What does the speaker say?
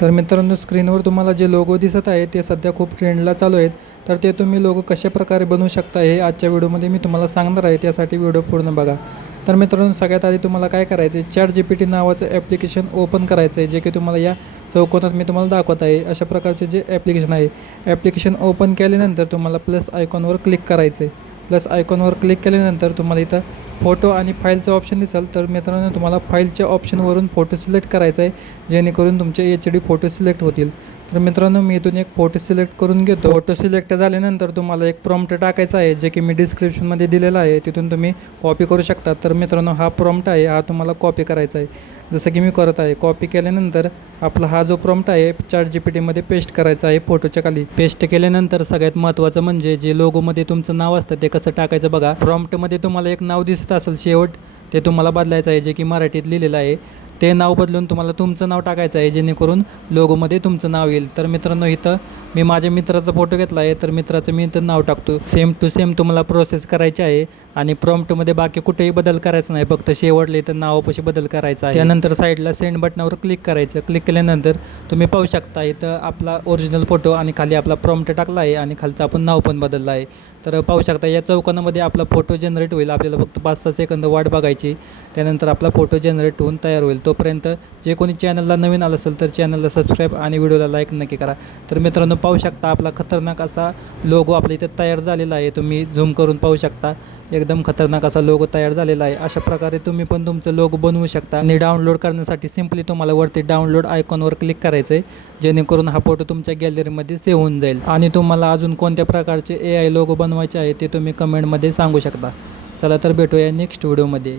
तर मित्रांनो, स्क्रीनवर तुम्हाला जे लोगो दिसत आहे ते सध्या खूप ट्रेंडला चालू आहेत. तर ते तुम्ही लोगो कशाप्रकारे बनवू शकता हे आजच्या व्हिडिओमध्ये मी तुम्हाला सांगणार आहे. त्यासाठी व्हिडिओ पूर्ण बघा. तर मित्रांनो, सगळ्यात आधी तुम्हाला काय करायचं आहे, ChatGPT नावाचं ॲप्लिकेशन ओपन करायचं आहे, जे की तुम्हाला या चौकोनात मी तुम्हाला दाखवत आहे. अशा प्रकारचे जे ॲप्लिकेशन आहे, ॲप्लिकेशन ओपन केल्यानंतर तुम्हाला प्लस आयकॉनवर क्लिक करायचं आहे. प्लस आयकॉनवर क्लिक केल्यानंतर तुम्हाला इथं फोटो आणि फाईलचं ऑप्शन दिसेल. तर मित्रांनो, तुम्हाला फाईलच्या ऑप्शनवरून फोटो सिलेक्ट करायचा आहे, जेणेकरून तुमचे HD फोटो सिलेक्ट होतील. तर मित्रांनो, मी इथून एक फोटो सिलेक्ट करून घेतो. फोटो सिलेक्ट झाल्यानंतर तुम्हाला एक प्रॉम्प्ट टाकायचा आहे, जे की मी डिस्क्रिप्शनमध्ये दिलेला आहे, तिथून तुम्ही कॉपी करू शकता. तर मित्रांनो, हा प्रॉम्प्ट आहे, हा तुम्हाला कॉपी करायचा आहे, जसं की मी करत आहे. कॉपी केल्यानंतर आपला हा जो प्रॉम्प्ट आहे ChatGPTमध्ये पेस्ट करायचा आहे फोटोच्या खाली. पेस्ट केल्यानंतर सगळ्यात महत्त्वाचं म्हणजे जे लोगोमध्ये तुमचं नाव असतं ते कसं टाकायचं बघा. प्रॉम्प्टमध्ये तुम्हाला एक नाव दिसत असेल शेवट, ते तुम्हाला बदलायचं आहे, जे की मराठीत लिहिलेलं आहे. ते नाव बदलून तुम्हाला तुमचं नाव टाकायचं आहे, जेणेकरून लोगोमध्ये तुमचं नाव येईल. तर मित्रांनो, इथं मी माझ्या मित्राचा फोटो घेतला आहे, तर मित्राचं मी इथं नाव टाकतो. सेम टू सेम तुम्हाला प्रोसेस करायची आहे आणि प्रॉम्प्टमध्ये बाकी कुठेही बदल करायचा नाही, फक्त शेवटला इथं नावापाशी बदल करायचा आहे. त्यानंतर साईडला सेंड बटनावर क्लिक करायचं. क्लिक केल्यानंतर तुम्ही पाहू शकता इथं आपला ओरिजिनल फोटो आणि खाली आपला प्रॉम्प्ट टाकला आहे आणि खालचं आपण नाव पण बदललं आहे. तर पाहू शकता या चौकोनामध्ये आपला फोटो जनरेट होईल. आपल्याला फक्त 5-6 सेकंद वाट बघायची, त्यानंतर आपला फोटो जनरेट होऊन तयार होईल. तोपर्यंत जे कोणी चॅनलला नवीन आलं असेल तर चॅनलला सबस्क्राईब आणि व्हिडिओला लाईक नक्की करा. तर मित्रांनो, पाहू शकता आपला खतरनाक असा लोगो आपल्या इथं तयार झालेला आहे. तुम्ही झूम करून पाहू शकता, एकदम खतरनाक असा लोगो तयार झालेला आहे. अशा प्रकारे तुम्ही पण तुमचं लोगो बनवू शकता. आणि डाउनलोड करण्यासाठी सिम्पली तुम्हाला वरती डाउनलोड आयकॉनवर क्लिक करायचं आहे, जेणेकरून हा फोटो तुमच्या गॅलरीमध्ये सेव्ह होऊन जाईल. आणि तुम्हाला अजून कोणत्या प्रकारचे AI लोगो बनवायचे आहे ते तुम्ही कमेंटमध्ये सांगू शकता. चला तर भेटूया नेक्स्ट व्हिडिओमध्ये.